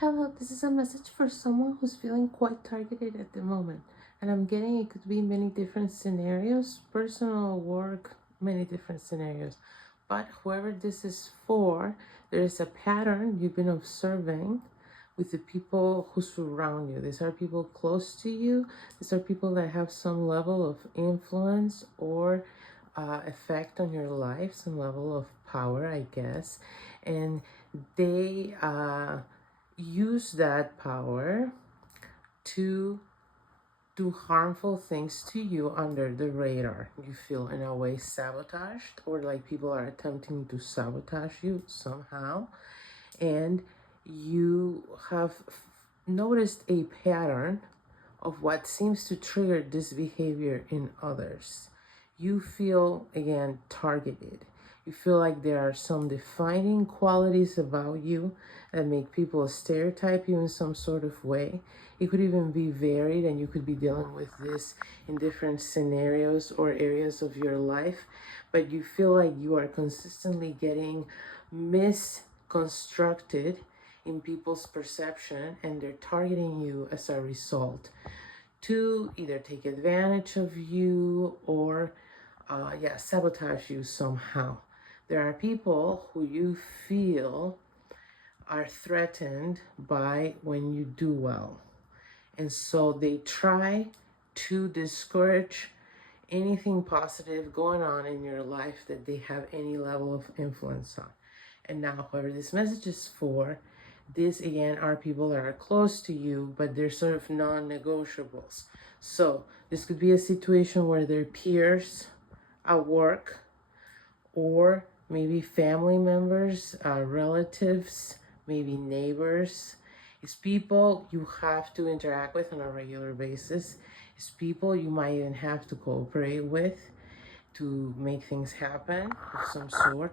Hello, this is a message for someone who's feeling quite targeted at the moment. And I'm getting it could be many different scenarios, personal, work, many different scenarios. But whoever this is for, there is a pattern you've been observing with the people who surround you. These are people close to you. These are people that have some level of influence or effect on your life, some level of power, I guess. And they use that power to do harmful things to you under the radar. You feel in a way sabotaged, or like people are attempting to sabotage you somehow, and you have noticed a pattern of what seems to trigger this behavior in others. You feel again targeted. You feel like there are some defining qualities about you that make people stereotype you in some sort of way. It could even be varied, and you could be dealing with this in different scenarios or areas of your life, but you feel like you are consistently getting misconstructed in people's perception, and they're targeting you as a result to either take advantage of you or sabotage you somehow. There are people who you feel are threatened by when you do well. And so they try to discourage anything positive going on in your life that they have any level of influence on. And now, whoever this message is for, this again are people that are close to you, but they're sort of non-negotiables. So this could be a situation where they're peers at work, or maybe family members, relatives, maybe neighbors. It's people you have to interact with on a regular basis. It's people you might even have to cooperate with to make things happen of some sort.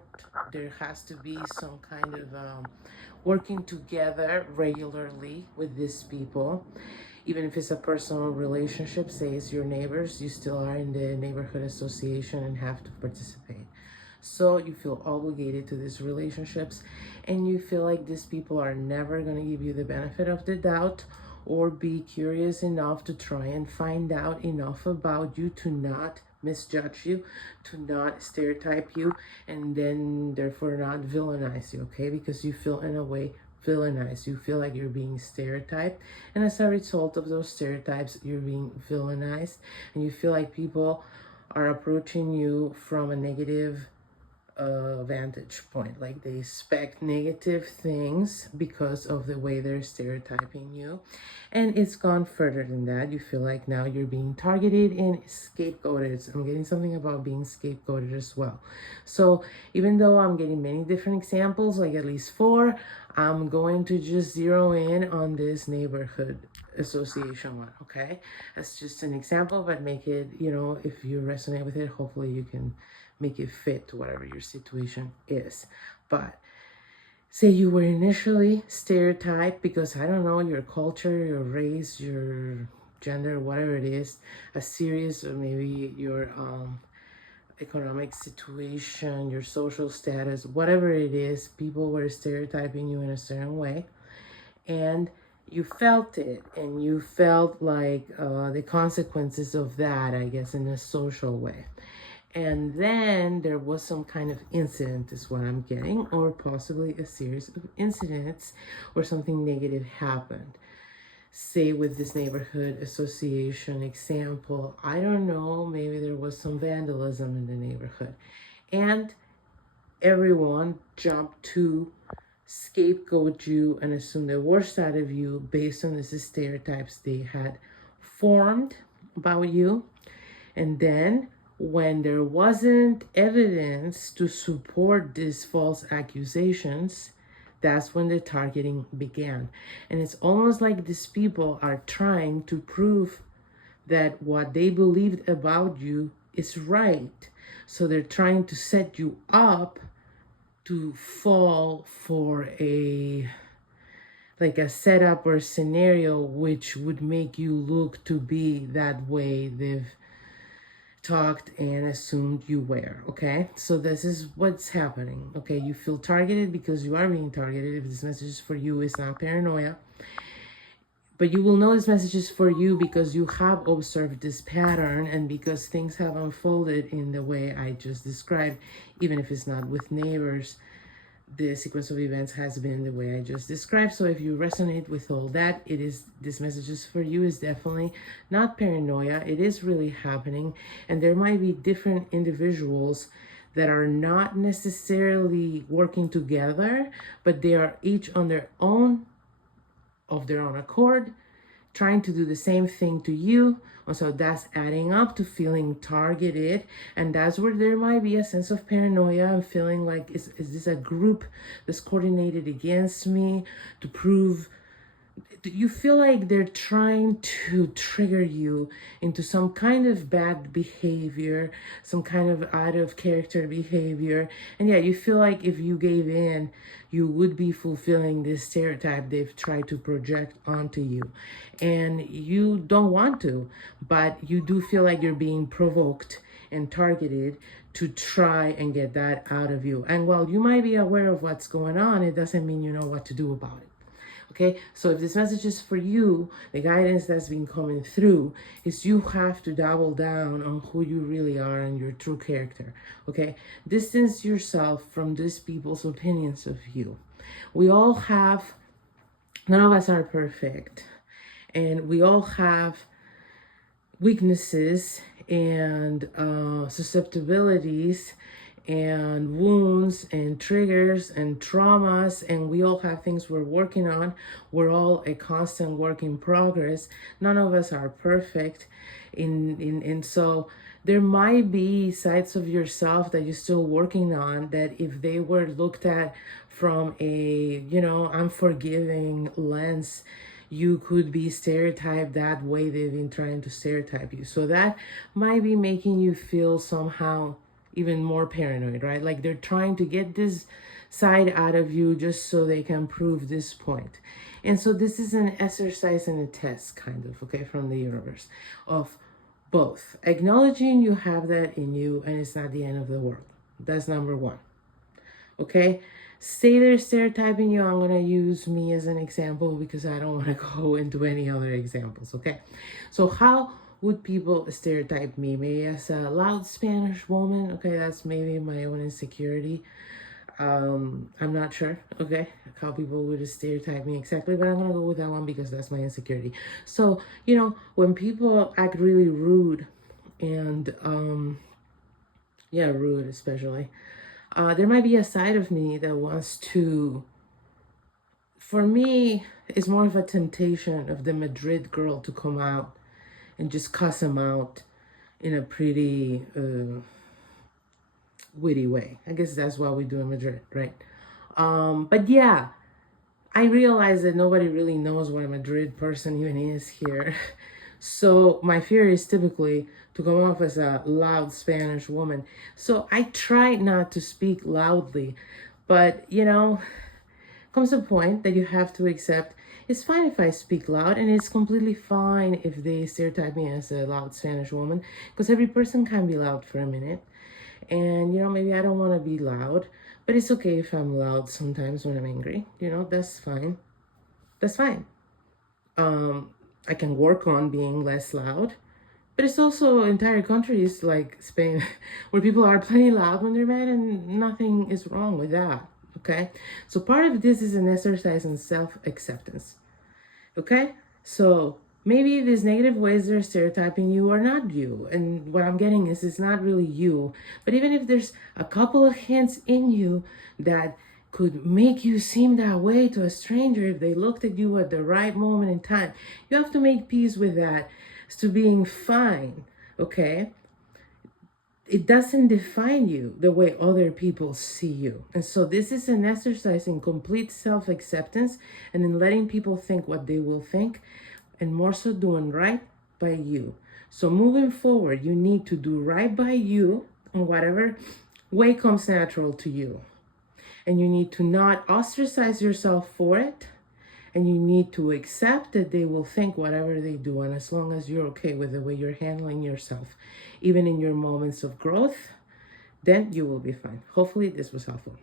There has to be some kind of working together regularly with these people. Even if it's a personal relationship, say it's your neighbors, you still are in the neighborhood association and have to participate. So you feel obligated to these relationships, and you feel like these people are never going to give you the benefit of the doubt or be curious enough to try and find out enough about you to not misjudge you, to not stereotype you, and then therefore not villainize you, okay? Because you feel in a way villainized. You feel like you're being stereotyped, and as a result of those stereotypes, you're being villainized, and you feel like people are approaching you from a negative vantage point, like they expect negative things because of the way they're stereotyping you. And it's gone further than that. You feel like now you're being targeted and scapegoated. I'm getting something about being scapegoated as well. So even though I'm getting many different examples, like at least 4, I'm going to just zero in on this neighborhood association one, okay? That's just an example, but make it, if you resonate with it, hopefully you can make it fit to whatever your situation is. But say you were initially stereotyped because, I don't know, your culture, your race, your gender, whatever it is, a series, or maybe your economic situation, your social status, whatever it is, people were stereotyping you in a certain way, and you felt it, and you felt like the consequences of that, I guess, in a social way. And then there was some kind of incident, is what I'm getting, or possibly a series of incidents where something negative happened. Say with this neighborhood association example, I don't know, maybe there was some vandalism in the neighborhood, and everyone jumped to scapegoat you and assume the worst out of you based on these stereotypes they had formed about you. And then when there wasn't evidence to support these false accusations, that's when the targeting began. And it's almost like these people are trying to prove that what they believed about you is right. So they're trying to set you up to fall for a setup or scenario which would make you look to be that way they've talked and assumed you were. Okay, so this is what's happening. Okay, you feel targeted because you are being targeted. If this message is for you, it's not paranoia. But you will know this message is for you because you have observed this pattern and because things have unfolded in the way I just described, even if it's not with neighbors. The sequence of events has been the way I just described. So if you resonate with all that, this message is for you. Is definitely not paranoia. It is really happening. And there might be different individuals that are not necessarily working together, but they are each on their own, of their own accord, trying to do the same thing to you. And so that's adding up to feeling targeted. And that's where there might be a sense of paranoia and feeling like, is this a group that's coordinated against me to prove? You feel like they're trying to trigger you into some kind of bad behavior, some kind of out of character behavior. And yeah, you feel like if you gave in, you would be fulfilling this stereotype they've tried to project onto you. And you don't want to, but you do feel like you're being provoked and targeted to try and get that out of you. And while you might be aware of what's going on, it doesn't mean you know what to do about it. Okay, so if this message is for you, the guidance that's been coming through is you have to double down on who you really are and your true character. Okay, distance yourself from these people's opinions of you. We all have, none of us are perfect, and we all have weaknesses and susceptibilities and wounds and triggers and traumas, and we all have things we're working on. We're all a constant work in progress. None of us are perfect. And so there might be sides of yourself that you're still working on that if they were looked at from a, unforgiving lens, you could be stereotyped that way they've been trying to stereotype you. So that might be making you feel somehow even more paranoid, right? Like they're trying to get this side out of you just so they can prove this point. And so this is an exercise and a test, kind of, okay, from the universe, of both acknowledging you have that in you and it's not the end of the world. That's number one. Okay, say they're stereotyping you. I'm gonna use me as an example because I don't want to go into any other examples. Okay, so how would people stereotype me? Maybe as a loud Spanish woman. Okay, that's maybe my own insecurity. I'm not sure, okay, how people would stereotype me exactly, but I'm gonna go with that one because that's my insecurity. So, when people act really rude and, rude especially, there might be a side of me that wants to, for me, it's more of a temptation of the Madrid girl to come out and just cuss them out in a pretty witty way. I guess that's what we do in Madrid, right? But yeah, I realize that nobody really knows what a Madrid person even is here. So my fear is typically to come off as a loud Spanish woman. So I try not to speak loudly, but comes a point that you have to accept it's fine if I speak loud, and it's completely fine if they stereotype me as a loud Spanish woman, because every person can be loud for a minute. And, maybe I don't want to be loud, but it's okay if I'm loud sometimes when I'm angry. That's fine. That's fine. I can work on being less loud, but it's also entire countries like Spain where people are plenty loud when they're mad, and nothing is wrong with that. Okay, so part of this is an exercise in self-acceptance. Okay, so maybe these negative ways they're stereotyping you are not you. And what I'm getting is it's not really you. But even if there's a couple of hints in you that could make you seem that way to a stranger if they looked at you at the right moment in time, you have to make peace with that as to being fine. Okay, it doesn't define you the way other people see you. And so this is an exercise in complete self-acceptance and in letting people think what they will think, and more so doing right by you. So moving forward, you need to do right by you in whatever way comes natural to you. And you need to not ostracize yourself for it, and you need to accept that they will think whatever they do. And as long as you're okay with the way you're handling yourself, even in your moments of growth, then you will be fine. Hopefully this was helpful.